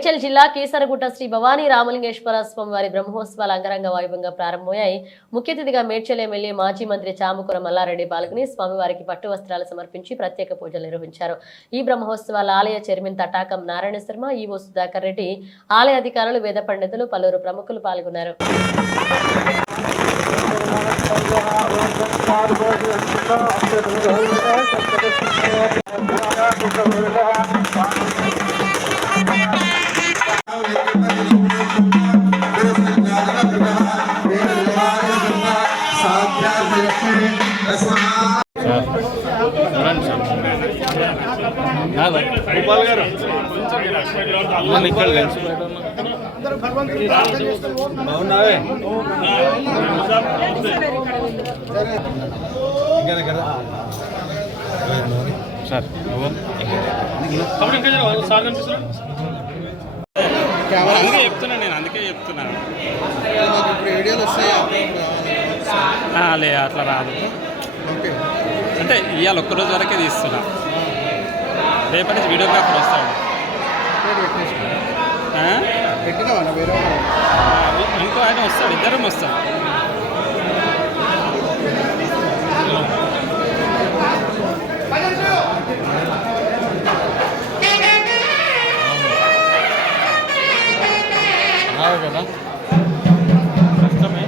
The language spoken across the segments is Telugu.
మేడ్చల్ జిల్లా కీసరగుట్ట శ్రీ భవానీ రామలింగేశ్వర స్వామి వారి బ్రహ్మోత్సవాలు అంగరంగ వైభవంగా ప్రారంభమయ్యాయి. ముఖ్య అతిథిగా మేడ్చల్ ఎమ్మెల్యే మాజీ మంత్రి చామకూర మల్లారెడ్డి పాల్గొని స్వామివారికి పట్టు వస్త్రాలు సమర్పించి ప్రత్యేక పూజలు నిర్వహించారు. ఈ బ్రహ్మోత్సవాల ఆలయ చైర్మన్ తటాకం నారాయణ శర్మ, ఈవో సుధాకర్ రెడ్డి, ఆలయ అధికారులు, వేద పండితులు, పలువురు ప్రముఖులు పాల్గొన్నారు. అందుకే చెప్తున్నాను లే అట్లా రాదు. అంటే ఇవాళ ఒక్కరోజు వరకే తీస్తున్నా, రేపటి వీడియోగ్రాఫర్ వస్తాడు. ఇంకో ఆయన వస్తాడు, ఇద్దరం వస్తాం. కదా కష్టమే.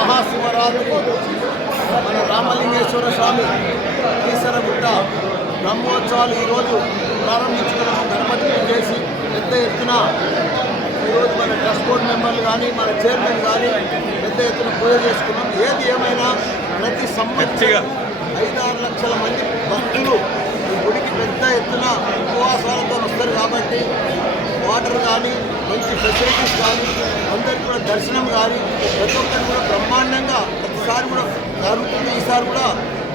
మహాశివరాత్రి మన రామలింగేశ్వర స్వామి కీసరగుట్ట బ్రహ్మోత్సవాలు ఈరోజు ప్రారంభించుకున్నాం. గణపతి చేసి పెద్ద ఎత్తున ఈరోజు మన ట్రస్ట్ బోర్డు మెంబర్లు కానీ మన చైర్మన్ కానీ పెద్ద ఎత్తున పూజ చేసుకున్నాం. ఏది ఏమైనా ప్రతి సంవత్సరం 5-6 లక్షల మంది భక్తులు ఈ గుడికి పెద్ద ఎత్తున ఉపవాసాలతో వస్తారు కాబట్టి వాటర్ కానీ మంచి ఫెసిలిటీస్ కానీ అందరికీ కూడా దర్శనం కానీ ప్రతి ఒక్కరు కూడా బ్రహ్మాండంగా ప్రతిసారి కూడా జరుగుతుంది. ఈసారి కూడా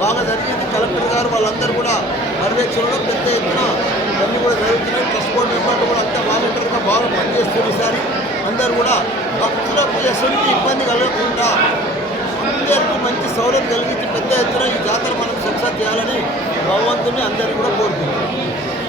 బాగా జరిగింది. కలెక్టర్ గారు వాళ్ళందరూ కూడా పర్యవేక్షణలో పెద్ద ఎత్తున అన్నీ కూడా జరుగుతున్నాయి. ట్రస్ట్ బోర్డు మెంబర్లు కూడా అంతా వాలంటీర్గా బాగా పనిచేస్తుంది. ఈసారి అందరూ కూడా భక్తులకు ఎటువంటి ఇబ్బంది కలగకుండా అందరికీ మంచి సౌలభ్యం కలిగించి పెద్ద ఎత్తున ఈ జాతర మనం సక్సెస్ చేయాలని భగవంతుని అందరికీ కూడా కోరుకుంటున్నాం.